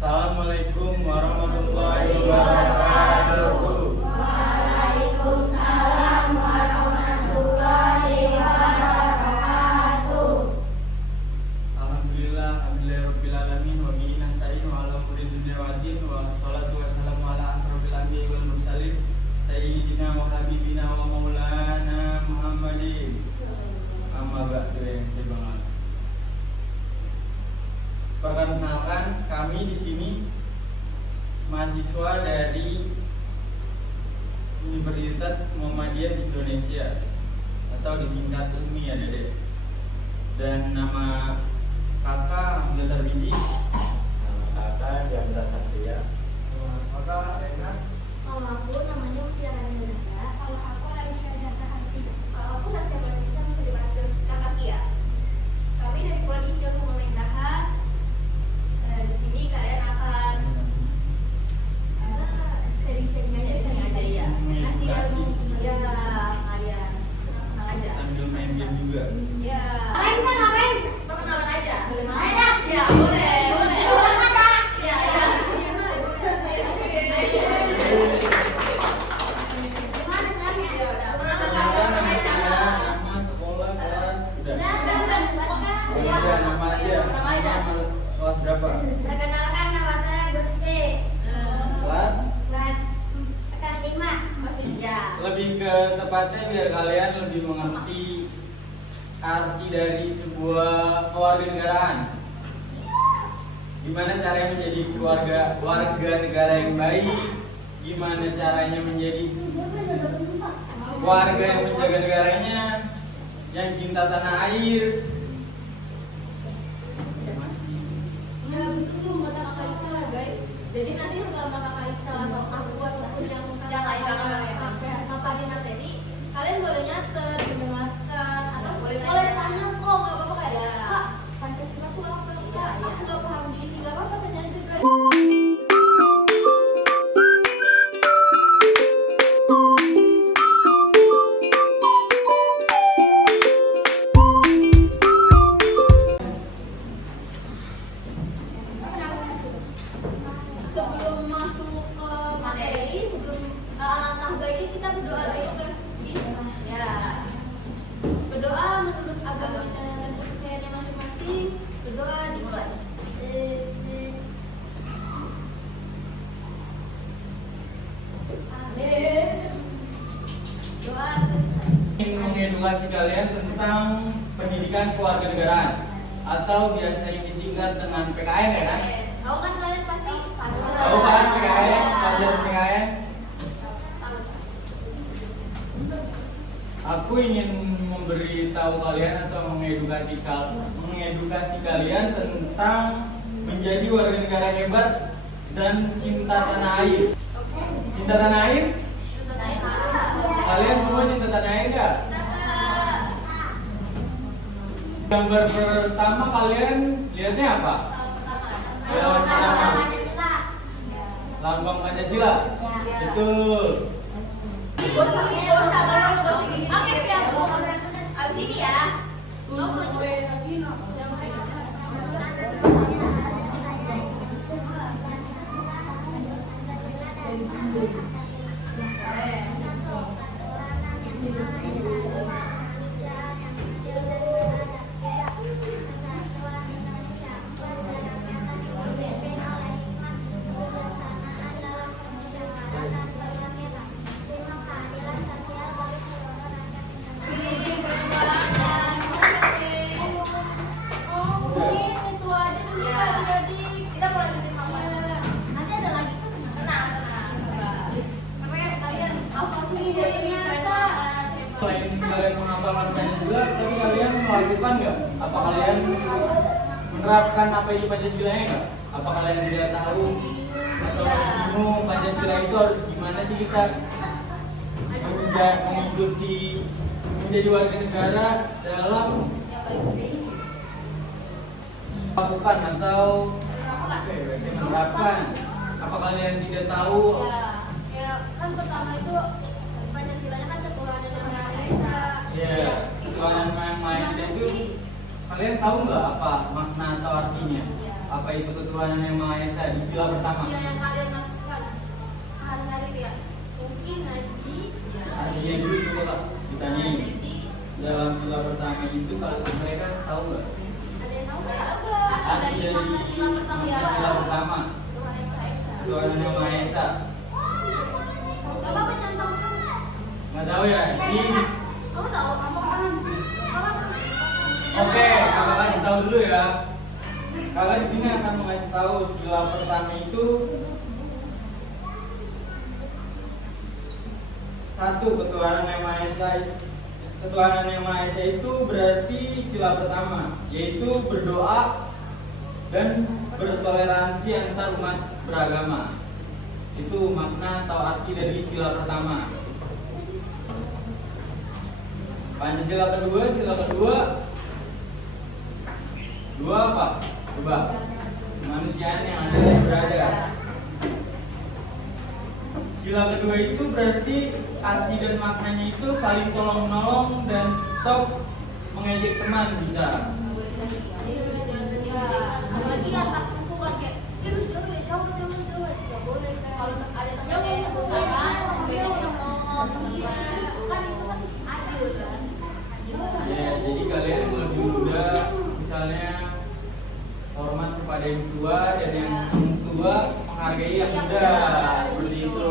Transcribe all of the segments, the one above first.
Assalamualaikum warahmatullahi wabarakatuh. Waalaikumsalam warahmatullahi wabarakatuh. Alhamdulillah, rabbil alamin wa bihi nasta'in wa ala umuri dunya waddin wa sholatu wassalamu ala asrofil anbiya'i wal mursalin sayyidina wa habibina wa maulana Muhammadin. Amma ba'du yang saya banggakan. Perkenalkan, kami di sini mahasiswa dari Universitas Muhammadiyah Indonesia atau disingkat UMI ya Dede. Dan nama kakak Hamzah Tarbiji. Nama kakak Jamzah Satria. Kakak Rena. Kalau aku namanya Mutiara Nurada. Kalau aku Raisa Jata Hansi. Kalau aku Saskia Vanessa bisa dipanggil Kakak Tia. Kami dari Prodi Ilmu Pemerintahan. Di sini kalian akan sharing-sharing aja ya. Ngasih ilmu ya kalian senang-senang aja. Sambil main game juga. Ya. Ngapain? Perkenalan aja. Aja. Ya, boleh. Ya. Gimana caranya? Ya udah. Perkenalkan nama saya, Siapa? nama sekolah, kelas, udah. Udah. Nama aja. Nama aja. Kelas berapa? Perkenalkan nama saya Gusti. Kelas. Kelas 5. Ya. Lebih ke tepatnya biar kalian lebih mengerti arti dari sebuah kewarganegaraan. Gimana caranya menjadi warga negara yang baik? Gimana caranya menjadi warga yang menjaga negaranya, yang cinta tanah air? Ya betul tuh kata kakak Ical lah guys. Jadi nanti selama kakak Ical atau aku ataupun yang lain ngapain materi, kalian boleh nyatet, mendengarkan atau boleh tanya kok nggak apa-apa kayak Kak Pancasila tuh apa? Kak aku nggak paham di ini nggak apa-apa tanya aja guys. Sebelum masuk ke materi, sebelum alangkah baiknya kita berdoa dulu guys. Ya. Berdoa menurut agama dan kepercayaannya masing-masing. Berdoa dimulai. Amin. Doa selesai. Ingin mengedukasi kalian tentang pendidikan kewarganegaraan atau biasanya disingkat dengan PKN ya kan? Tahu kan kalian pasti? Tahu kan PKN, pelajaran PKN? Aku ingin memberitahu kalian atau mengedukasi kalian tentang menjadi warga negara hebat dan cinta tanah air. Cinta tanah air? Kalian semua cinta tanah air nggak? Gambar pertama kalian lihatnya apa? Gambar pertama. Lambang Pancasila. Betul. Bosan kalau gini. Oke siap. Abis ini ya. Mungkin itu aja dulu ya. Jadi kita mau lanjutin sama nanti ada lagi kan? Tenang. Namanya kalian apa sih ternyata? Selain kalian menghafalkan Pancasila, tapi kalian melakukan nggak? Apa kalian menerapkan apa itu Pancasilanya nggak? Apa kalian tidak tahu atau bingung Pancasila itu harus gimana sih kita mengikuti menjadi warga negara dalam melakukan atau menerapkan? Apa kalian tidak tahu? Ya kan pertama itu Pancasilanya kan ketuhanan yang Maha Esa. Ya, ketuhanan yang Maha Esa itu kalian tahu nggak apa makna atau artinya? Ya. apa itu ketuhanan yang Maha Esa di sila pertama? Iya, yang kalian lakukan hari-hari ya. Mungkin ngaji, ya. Artinya dulu coba Kak ditanyain. Ngaji. Dalam sila pertama itu kalau mereka tahu nggak? Ada yang tahu nggak? Dari makna sila pertama ya. Sila pertama Tuhan yang Maha Esa. ketuhanan yang Maha Esa. Gak apa-apa contohkan. Nggak tahu ya? Kamu tahu? Oke, kakak kasih tahu dulu ya. Kakak di sini akan mengasih tahu sila pertama itu satu, ketuhanan yang Maha Esa. Ketuhanan yang Maha Esa itu berarti sila pertama, yaitu berdoa dan bertoleransi antar umat beragama. Itu makna atau arti dari sila pertama. Pancasila kedua, sila kedua, dua apa? Coba. Kemanusiaan yang ada dan berada. Sila kedua itu berarti arti dan maknanya itu saling tolong menolong dan stop mengejek teman bisa. Sama lagi antar tempuh kan kayak, lu jauh ya jauh. Gak boleh kan. Kalau ada temannya yang kesusahan, sebaiknya kita nolong. Kan itu kan adil kan. Ya, jadi kalian lebih muda, misalnya hormat kepada yang tua dan yang tua menghargai yang muda, seperti itu.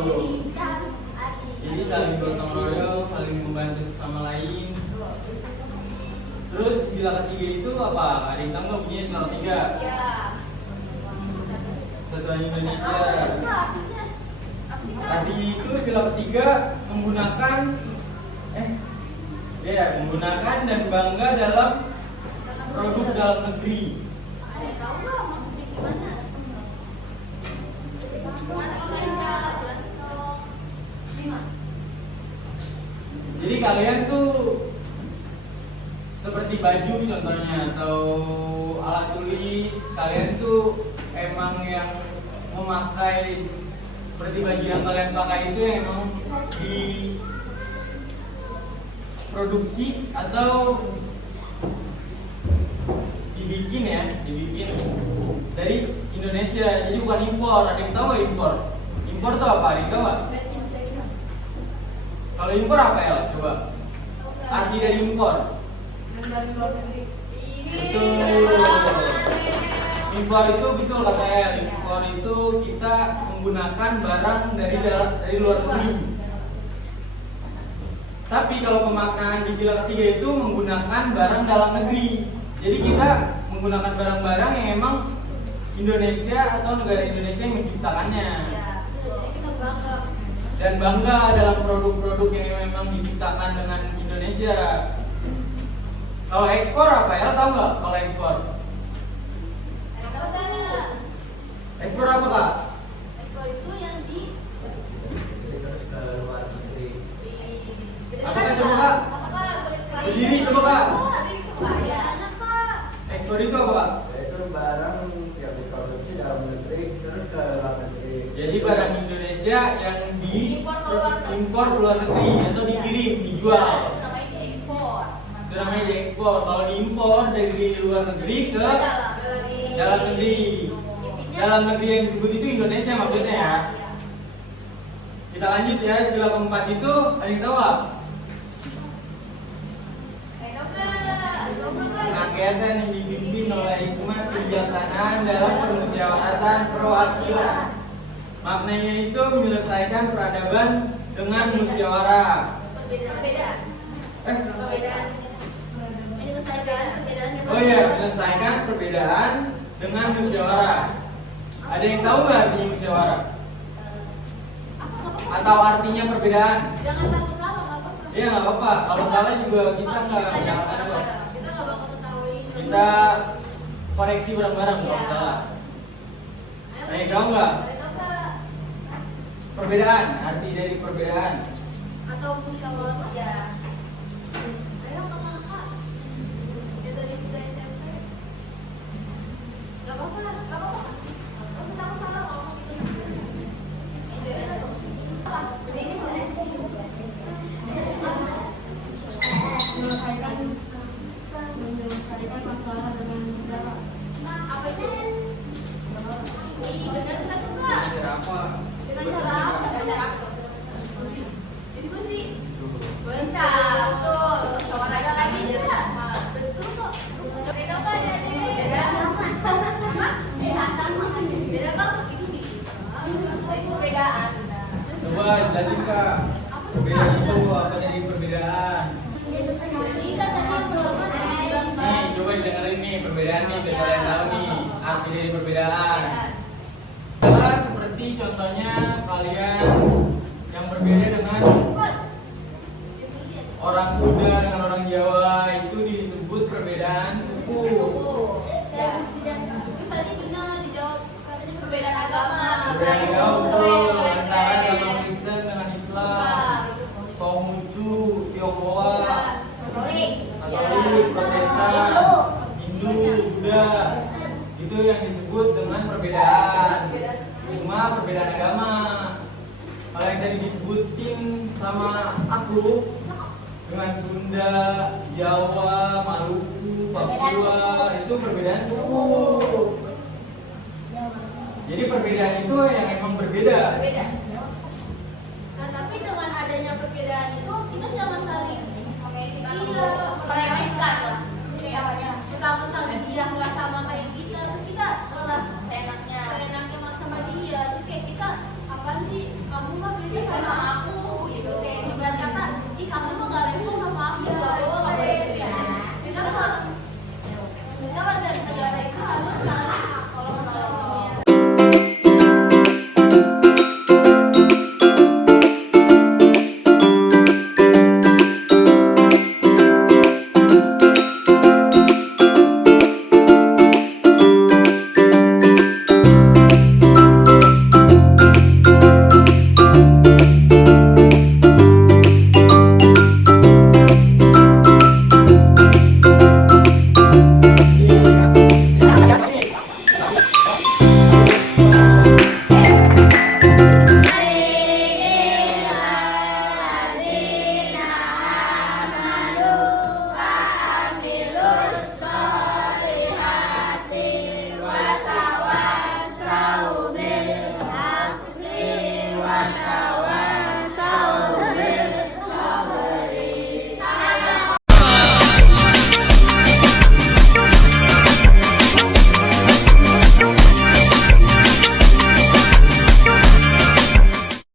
Kita harus adil. Jadi saling gotong royong, saling membantu sama lain. Terus sila ketiga itu apa? Ada yang tahu nggak punya sila ketiga? Ya. Satuan Indonesia. Artinya apa sih kan? Tadi itu sila ketiga menggunakan menggunakan dan bangga dalam produk dalam negeri. Ada yang tahu nggak maksudnya gimana? Gimana kalian bisa jelasin dong? Gimana? Jadi kalian tuh seperti baju contohnya atau alat tulis, kalian tuh emang yang memakai seperti baju yang kalian pakai itu yang emang diproduksi atau dibikin dari Indonesia, jadi bukan impor. Ada yang tahu nggak impor? Impor tuh apa? Ada yang tahu nggak? Kalau impor apa ya? Coba arti dari impor. Dari luar negeri. Betul. Impor itu betul kata saya. Impor itu kita menggunakan barang dari luar negeri. Tapi kalau pemaknaan di sila ketiga itu menggunakan barang dalam negeri. Jadi kita menggunakan barang-barang yang emang Indonesia atau negara Indonesia yang menciptakannya. Ya, jadi kita bangga. Dan bangga dalam produk-produk yang memang diciptakan dengan Indonesia. Kalau ekspor apa ya? Tahu nggak kalau ekspor? Ada tahu nggak? Ekspor apa Kak? Ekspor itu yang di ke luar negeri. Apa kan coba Kak? Berdiri coba Kak. Ya, Ekspor itu apa Kak? Itu barang yang diproduksi dalam negeri terus ke luar negeri. Jadi barang Indonesia yang Diimpor ke luar negeri. diimpor ke luar negeri atau dikirim, dijual. Ya, itu namanya diekspor. Itu namanya diekspor. Kalau diimpor dari luar negeri ke dalam negeri. Dalam negeri yang disebut itu Indonesia maksudnya ya. Kita lanjut ya, sila keempat itu ada yang tahu nggak? Rakyatan yang dipimpin oleh hikmat kebijaksanaan dalam permusyawaratan perwakilan. Maknanya itu menyelesaikan peradaban dengan musyawarah. Perbedaan. Menyelesaikan perbedaan dengan Oh iya, menyelesaikan perbedaan dengan musyawarah. Ada yang tahu nggak artinya musyawarah? Atau artinya perbedaan? Jangan takut salah, nggak apa-apa. Iya nggak apa-apa. Kalau salah juga kita nggak menyalahkan kok. Kita nggak bakal ketahui. Kita koreksi bareng-bareng kalau salah. Ada yang tahu nggak? Perbedaan, arti dari perbedaan. Atau musyawarah ya. Ayo kakak. Itu tadi sudah SMP. Gak apa-apa, gak apa-apa. Kalau senang salah ngomong gitu. Ini tuh SD. Menyelesaikan masalah dengan negara. Apa itu? benar nggak tuh kak? Cara apa? Dengan cara apa? Dengan cara apa? Diskusi. Bisa, betul. Olahraga lagi juga. Betul kok. Beda apa ya? Beda apa? Beda kok? Itu perbedaan. Coba jelasin kak. Perbedaan itu apa dari perbedaan? Jadi kan tadi yang pertama Nih, coba dengerin nih perbedaan nih, biar kalian tahu nih arti dari perbedaan. Adalah seperti contohnya kalian yang berbeda dengan orang Sunda dengan orang Jawa itu disebut perbedaan suku. Ya. Itu tadi benar dijawab katanya perbedaan agama. Perbedaan agama betul, antara agama Kristen dengan Islam, Konghucu, Tionghoa, Katolik, Protestan, Hindu, Buddha. Itu yang disebut dengan perbedaan. Cuma perbedaan agama. Kalau yang tadi disebutin sama aku dengan Sunda, Jawa, Maluku, Papua itu perbedaan suku. Jadi perbedaan itu yang emang berbeda. Berbeda. Nah, tapi dengan adanya perbedaan itu kita jangan saling meremehkan lah. Kayak mentang-mentang dia nggak sama kayak kita,